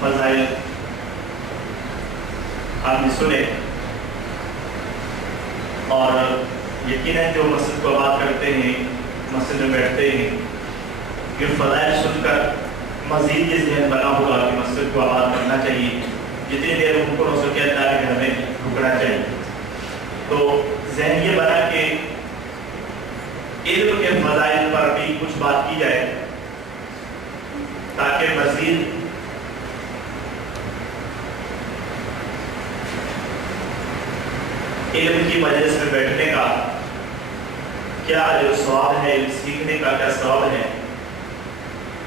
فضائل آپ نے سنے، اور یقیناً جو مسجد کو آباد کرتے ہیں، مسجد میں بیٹھتے ہیں، یہ فضائل سن کر مزید یہ ذہن بنا ہوگا کہ مسجد کو آباد کرنا چاہیے، جتنی دیر ممکن ہو سکے اللہ کے گھر میں رکنا چاہیے۔ تو ذہن یہ بنا کہ علم کے فضائل پر بھی کچھ بات کی جائے تاکہ مزید علم کی مجلس میں بیٹھنے کا کیا جو ثواب ہے، علم سیکھنے کا کیا ثواب ہے،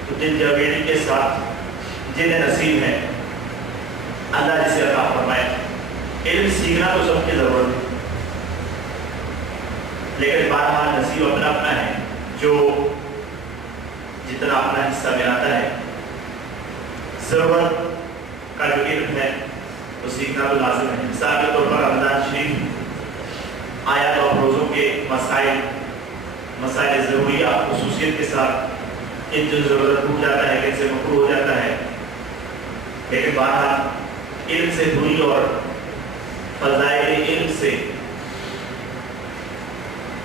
تو جن جوابیری کے ساتھ جن نصیب ہے اللہ جسے عطا فرمائے۔ علم سیکھنا تو سب کی ضرورت ہے، لیکن بہرحال نصیب اپنا اپنا ہے، جو جتنا اپنا حصہ بناتا ہے۔ ضرورت کا جو علم ہے وہ سیکھنا تو لازم ہے۔ مثال کے طور پر رمضان شریف آیات اور روزوں کے مسائل ضروریہ خصوصیت کے ساتھ ان جو ضرورت ٹوٹ جاتا ہے، ان سے مقروع ہو جاتا ہے، لیکن بہرحال علم سے دوری اور فضائل علم سے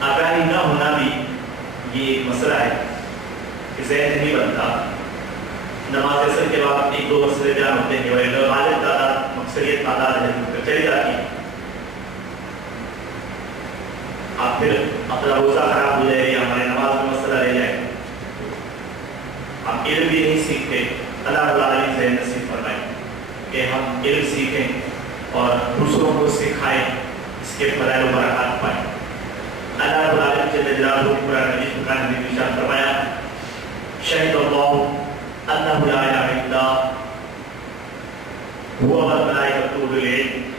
آگاہی نہ ہونا بھی یہ ایک مسئلہ ہے کہ ذہن نہیں بنتا۔ نماز اثر کے بعد ایک دو مسئلے بیان ہوتے ہیں اور غالب تعداد مقصریت تعداد ہے چلی جاتی ہے، آپ پھر اپنا روزہ خراب ہو جائے یا ہمارے نماز میں مسئلہ رہ جائے، ہم علم بھی نہیں سیکھتے۔ اللہ رب العالمین ذہن نصیب فرمائے کہ ہم علم سیکھیں اور دوسروں کو سکھائیں، اس کے فضائل و برکات پائیں۔ اللہ رب العالمین جل جلالہ قرآن مجید میں قرآن میں ارشاد فرمایا، شہد اللہ انہ لا الہ الا هو والملائکۃ اولو العلم۔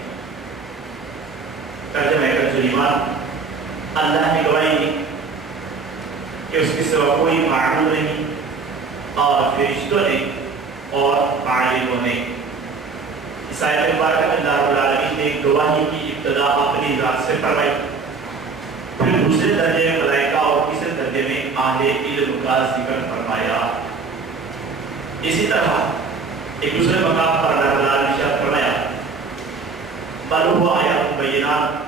ترجمہ ترجمہ، اللہ نے گواہی دی کہ اس کے سوا کوئی معبود نہیں، اور فرشتوں نے اور عالموں نے۔ اس آیت مبارکہ میں اللہ رب العالمین نے گواہی کی ابتدا اپنی ذات سے فرمائی، پھر دوسرے درجے میں ملائکہ اور تیسرے درجے میں اہل علم کا ذکر فرمایا۔ اسی طرح ایک دوسرے مقام پر اللہ رب العالمین نے ارشاد فرمایا، بل هو آیات بینات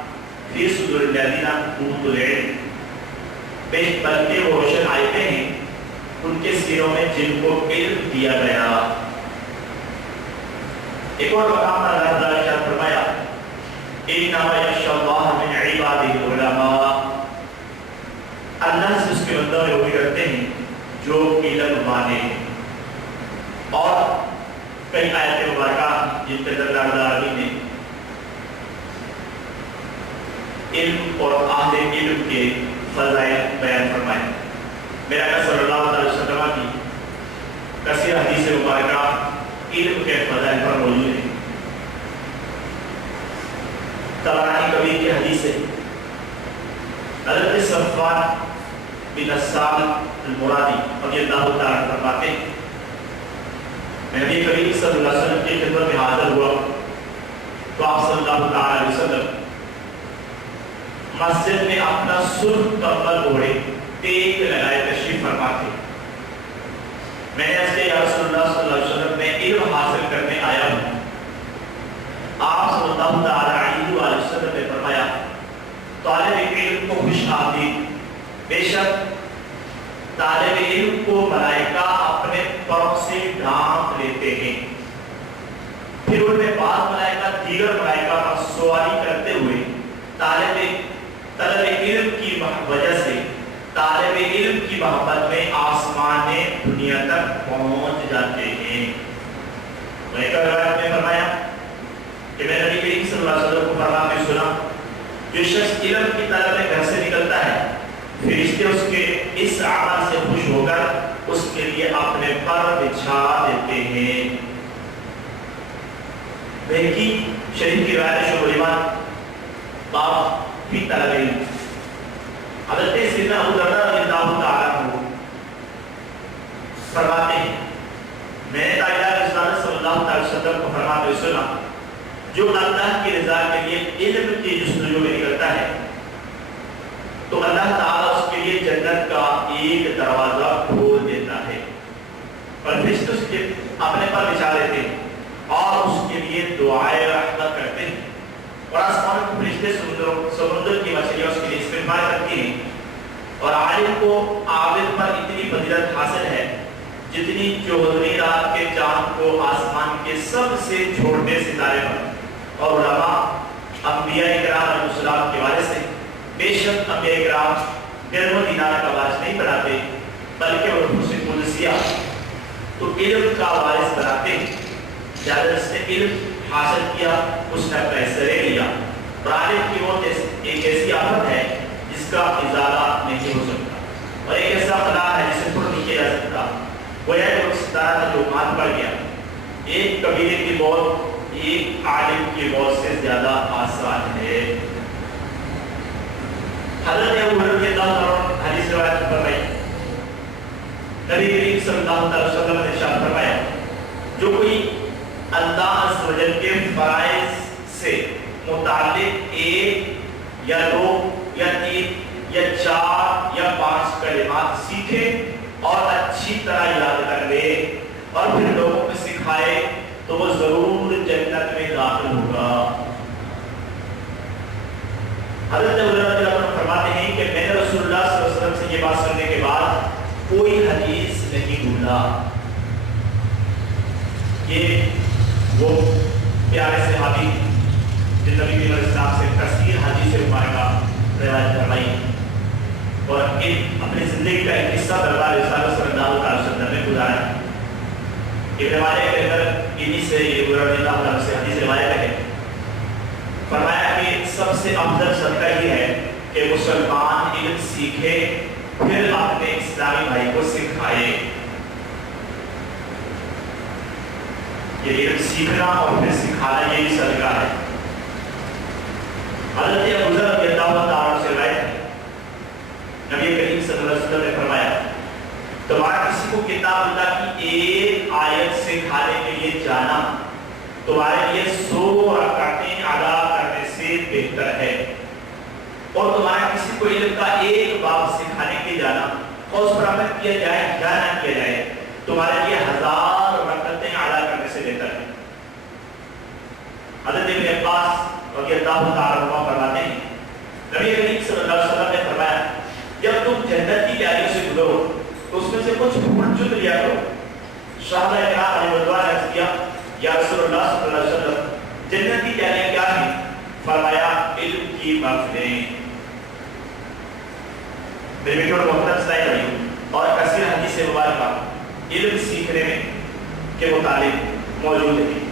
فی صدور الذین اوتوا العلم، بلکہ وہ روشن آیتیں ہیں ان کے سینوں میں جن کو علم دیا گیا۔ ایک اور مقام پر اللہ تعالیٰ نے ارشاد فرمایا، انما یخشی اللہ من عبادہ العلماء، اللہ سے اس کے بندوں میں وہی ڈرتے ہیں جو علم والے ہیں۔ اور کئی آیت مبارکہ جن کے اندر اللہ تعالیٰ نے علم اور اہل علم کے فضائل بیان فرمائے۔ میرا آقا صلی اللہ علیہ وسلم کی کثیر حدیث مبارکہ علم کے فضائل پر موجود ہے۔ طبرانی کبیر کی حدیث ہے، حضرت صفوان بن عسال المرادی رضی اللہ تعالیٰ عنہ فرماتے ہیں، میں نبی کریم صلی اللہ علیہ وسلم کی خدمت میں حاضر ہوا تو آپ صلی اللہ تعالیٰ علیہ وسلم مسجد میں اپنا سرخ کمبل اوڑھے ٹیک لگائے تشریف فرما تھے۔ میں نے عرض کیا، یا رسول اللہ صلی اللہ علیہ وسلم میں علم حاصل کرنے آیا ہوں۔ آپ صلی اللہ علیہ وسلم نے فرمایا، طالب علم کو خوش آمدید، بے شک طالب علم کو ملائکہ اپنے پروں سے ڈھانپ لیتے ہیں، پھر ان میں بعض ملائکہ دیگر ملائکہ پر سواری کرتے ہوئے طلب علم کی وجہ سے طالب علم کی محبت میں آسمان دنیا تک پہنچ جاتے ہیں۔ میں ایک روایت میں فرمایا کہ میں نبی کریم صلی اللہ علیہ وسلم کو فرماتے سنا، جو شخص علم کی طلب میں گھر سے نکلتا ہے، فرشتے اس کے اس عمل سے خوش ہو کر اس کے لیے اپنے پر بچھا دیتے ہیں۔ بہقی شریف کی روایت شعب الایمان باب فی طلب علم، حضرت سیدنا ابو درداء رضی اللہ تعالیٰ عنہ فرماتے ہیں، میں نے تاجدار رسالت صلی اللہ علیہ وسلم کو فرماتے سنا، جو اللہ کی رضا کے لیے علم کی جستجو میں نکلتا ہے تو اللہ تعالیٰ اس کے لیے جنت کا ایک دروازہ کھول دیتا ہے، اور فرشتے اس کے اپنے پر بچھا دیتے ہیں، لیے دعائیں رحمت کرتے ہیں اور آسمان کے فرشتے سمندر کی مچھلیاں اس کے لیے استغفار کرتی ہیں. اور عالم کو عابد پر اتنی فضیلت حاصل ہے جتنی چودھویں رات کے چاند کو آسمان کے سب سے چھوٹے ستارے پر. اور علماء انبیاء کرام علیہ السلام کے وارث ہیں. بے شک انبیاء کرام درہم و دینار کا وارث نہیں بناتے بلکہ وہ نفوس قدسیہ تو علم کا وارث بناتے ہیں. جب اس نے علم حاصل کیا اس نے اپنا حصہ لے لیا. اور عالم کی موت ایک ایسی آفت ہے جس کا ازالہ نہیں ہو سکتا اور ایک ایسا خلا ہے جسے پر نہیں کیا جا سکتا. وہ ایک ستارہ تھا جو مات پڑ گیا. ایک قبیلے کی موت ایک عالم کی موت سے زیادہ آسان ہے. حضرت ابو ہریرہ رضی اللہ عنہ حدیث روایت فرمائی نبی کریم صلی اللہ علیہ وسلم نے ارشاد فرمایا جو کوئی اللہ عز و جل کے فرائض سے متعلق ایک یا دو یا تین یا چار یا 5 کلمات سیکھے اور اچھی طرح یاد کر لے اور پھر لوگوں کو سکھائے تو وہ ضرور جنت میں داخل ہوگا. حضرت ابو ہریرہ رضی اللہ عنہ فرماتے ہیں کہ میں نے رسول اللہ صلی اللہ علیہ وسلم سے یہ بات سننے کے بعد کوئی حدیث نہیں بھولا. یہ وہ پیارے صحابی جن نبی کریم علیہ السلام سے کثیر حدیث مبارکہ روایت فرمائی اور اپنی زندگی کا ایک حصہ دربار رسالت صلی اللہ علیہ وسلم میں گزارا. ابن ماجہ کے اندر انہی سے یہ ابو ہریرہ رضی اللہ عنہ سے حدیث روایت ہے. فرمایا کہ سب سے افضل صدقہ یہ ہے کہ مسلمان علم سیکھے پھر اپنے اسلامی بھائی کو سکھائے. یہ علم سیکھنا اور پھر سکھانا یہی صدقہ ہے. حضرت ابو ذر رضی اللہ عنہ سے روایت ہے نبی کریم صلی اللہ علیہ وسلم نے فرمایا تمہارا کسی کو کتاب اللہ کی ایک آیت سکھانے کے لیے جانا تمہارے لیے 100 رکعتیں ادا کرنے سے بہتر ہے. اور تمہارا کسی کو علم کا ایک باب سکھانے کے جانا اور اس پر عمل کیا جائے یا نہ کیا جائے تمہارے لیے 1000 رکعتیں ادا کرنے سے بہتر ہے. حضرت ابن عباس رضی اللہ تعالیٰ عنہ فرماتے ہیں نبی کریم صلی اللہ علیہ وسلم نے فرمایا جب تم جنت کی تیاریوں سے گزرو تو اس میں سے کچھ پھول چن لیا کرو. صحابہ کرام علیہ رضوان نے عرض کیا یا رسول اللہ صلی اللہ علیہ وسلم جنت کی تیاریاں کیا ہیں؟ فرمایا علم کی محفلیں. میرے بیٹے اور محترم اسلام اور کثیر حدیث مبارکہ علم سیکھنے میں کے متعلق موجود ہیں.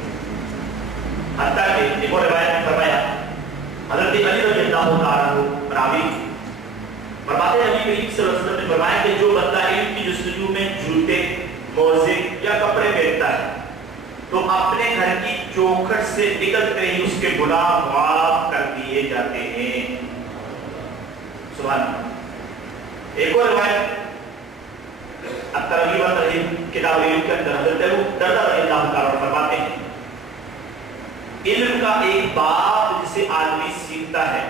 حتیٰ کہ ایک اور روایت میں فرمایا حضرت علی رضی اللہ تعالیٰ عنہ راوی فرماتے ہیں نبی کریم صلی اللہ علیہ وسلم نے فرمایا کہ جو بندہ علم کی جستجو میں جوتے موزے یا کپڑے پہنتا ہے تو اپنے گھر کی چوکھٹ سے نکلتے ہی اس کے گناہ معاف کر دیے جاتے ہیں. سبحان اللہ. ایک اور روایت الترغیب والترہیب کتاب علم کے اندر حضرت ابو دردہ رضی اللہ تعالیٰ عنہ فرماتے ہیں علم کا ایک باب جسے آدمی سیکھتا ہے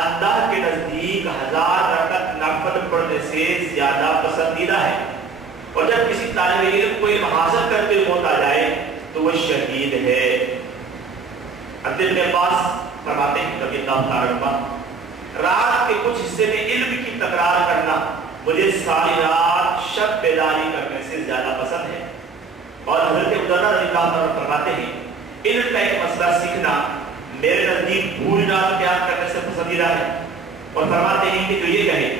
اللہ کے نزدیک 1000 رکعت نفل پڑھنے سے زیادہ پسندیدہ ہے. اور جب کسی طالب علم کو علم حاصل کرتے ہوئے موت آ جائے تو وہ شہید ہے. حضرت ابن عباس فرماتے ہیں رضی اللہ تعالیٰ عنہ رات کے کچھ حصے میں علم کی تکرار کرنا مجھے ساری رات شب بیداری کرنے سے زیادہ پسند ہے. اور حضرت ابو ذر رضی اللہ عنہ فرماتے ہیں علم کا ایک مسئلہ سیکھنا میرے نزدیک بھول رات یاد کرنے سے پسندیدہ ہے. اور فرماتے ہیں کہ جو یہ کہے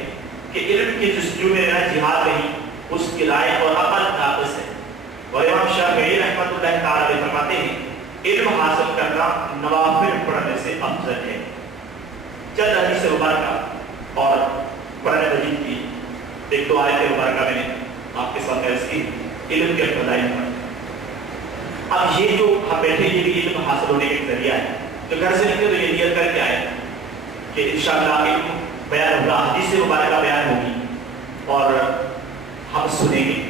کہ علم کی جستجو میں نہ جہاد نہیں اس کی رائے اور عمل ناقص ہے. اور امام شافعی رحمۃ اللہ تعالیٰ علیہ فرماتے ہیں علم حاصل کرنا نوافل پڑھنے سے افضل ہے. چند حدیث مبارکہ اور قرآن مجید کی ایک دو آیت مبارکہ میں نے آپ کے ساتھ عرض کی علم کے فضائل پر. اب یہ جو ہم بیٹھے یہ بھی علم حاصل ہونے کا ذریعہ ہے. تو گھر سے نکلے تو یہ نیت کر کے آئے کہ انشاءاللہ علم بیان ہوگا, حدیث مبارکہ بیان ہوگی اور ہم سنیں گے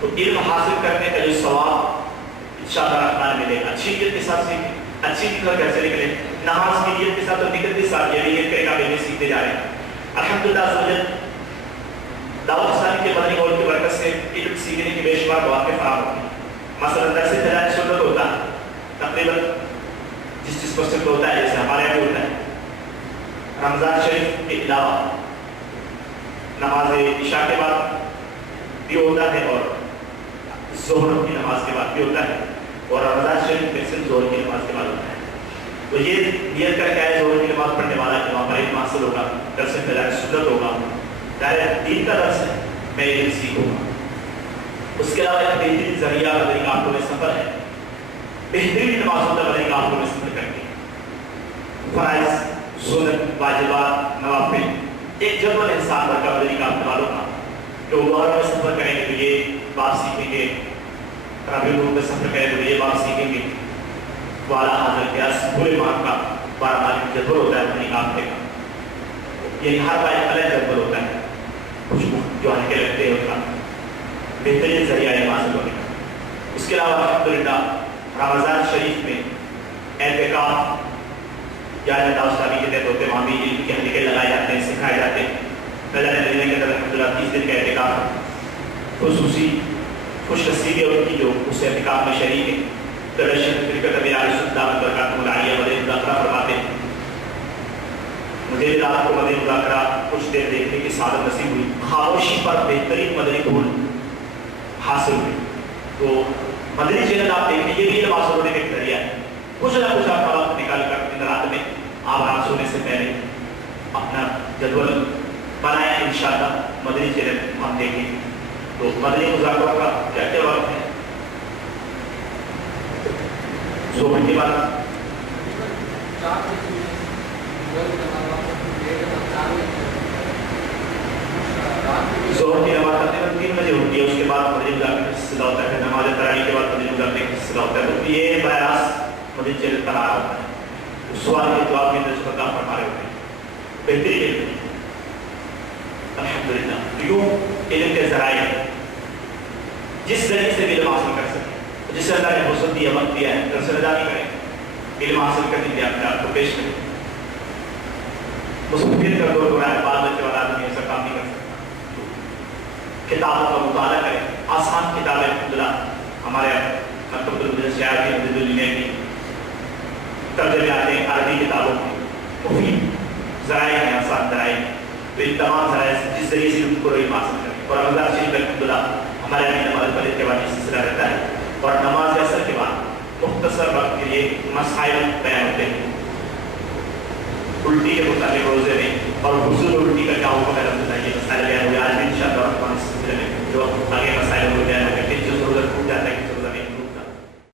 تو علم حاصل کرنے کا جو ثواب انشاءاللہ الرحمن ملے گا. اچھی نیت کے ساتھ سیکھیں, اچھی نیت گھر سے نکلے, نماز کی نیت کے ساتھ اور نکلتے ساتھ یہ نیت کرے گا میں سیکھتے جا رہے ہیں. الحمدللہ دعوت اسلامی کے مدنی ماحول کی برکت سے علم سیکھنے کے بے شمار مواقع فراہم ہوتے ہیں. مثلا درس خلال سنت ہوتا ہے, تقریباً ہوتا ہے جیسے ہمارے یہاں ہوتا ہے. رمضان شریف کے علاوہ نماز عشاء کے بعد بھی ہوتا ہے اور ظہر کی نماز کے بعد بھی ہوتا ہے, اور رمضان شریف میں صرف ظہر کی نماز کے بعد ہوتا ہے. تو یہ نیت کر کے آئے ظہر کی نماز پڑھنے والا کہ وہاں پر علم حاصل ہوگا, درس میں سنت ہوگا, ڈائریکٹ دین کا درس ہے, میں علم سیکھوں گا. اس کے علاوہ ایک بہترین ذریعہ مدنی کاموں میں سفر ہے. بہترین نمازوں کا مدنی کاموں میں سفر کر کے فرائض, سنت, واجبات, نوافل ایک جدول انسان بھر کا مدنی کام والوں کا کہ وہ باہر میں سفر کریں گے تو یہ بات سیکھیں گے, ربی روم میں سفر کریں تو یہ بات سیکھیں گے. والا حاضر کیا پورے ماہ کا 12 ماہ کا جدول ہوتا ہے مدنی کام کا, یعنی ہر کا ایک الگ جدول ہوتا ہے. خوشبو جو ہلکے لگتے ہیں ان کا بہترین ذریعہ علم حاصل ہونے کا. اس کے علاوہ الحمدللہ رمضان شریف میں اعتکاف یعنی داوستانی کے تحت ہوتے ہیں, وہاں بھی علم کے حلقے لگائے جاتے ہیں, سکھائے جاتے ہیں. اللہ نے کے اندر الحمدللہ 30 دن کا اعتکاف خصوصی خوش نصیبی اور ان کی جو اس اعتکاف میں شریک ہے فرماتے ہیں. مجھے بھی رات کو مدنی مذاکرہ کچھ دیر دیکھنے کی سعادت نصیب ہوئی. خاموشی پر بہترین مدنی قبول حاصل ہوئی. تو مدنی چینل آپ دیکھیں, یہ بھی نماز ہونے کا ایک ذریعہ ہے. کچھ نہ کچھ آپ کا وقت نکال کر ان رات میں آپ رات سونے سے پہلے اپنا جدول بنائیں. انشاءاللہ مدنی چینل ہم دیکھیں. تو مدنی مذاکرہ کا کیا کیا وقت ہے؟ ظہر کے بعد ظہر کی نماز تقریباً 3 بجے ہوتی ہے. اس کے بعد مدنی مذاکرے کا سلسلہ ہوتا ہے. نماز تراویح کے بعد مدنی مذاکرے کا سلسلہ ہوتا ہے. تو یہ بیاس مدنی چینل پر آ رہا ہوتا ہے. سوال کے جواب کے اندر کا فرما رہے ہوتے ہیں. بہترین علم الحمدللہ. یوں علم کے ذرائع جس ذریعے سے بھی علم حاصل کر سکے, جس سے اللہ نے وسعت دیا, وقت دیا ہے, درس ادا نہیں کریں, علم حاصل کرنے کے اپنے آپ کو پیش کریں. مصروفیت کا دور ہو رہا ہے, بعض بچے والا آدمی ایسا کام نہیں کر سکتا. کتابوں کا مطالعہ کریں. آسان کتابیں الحمدللہ ہمارے مکتبۃ الشعراء کی, مجد الدین کی ترجمے آتے ہیں عربی کتابوں کی. مفید ذرائع ہیں, آسان ذرائع. تو ان تمام ذرائع جس ذریعے سے ان کو علم حاصل کریں. اور رمضان شریف میں الحمدللہ ہمارے یہاں نماز پڑھنے کے بعد یہ سلسلہ رہتا ہے, اور نماز اثر کے بعد مختصر وقت کے لیے مسائل بیان ہوتے ہیں. الٹی کے متعلق روزے میں اور حضور الٹی کا کیا حکم ہے, یہ مسائل بیان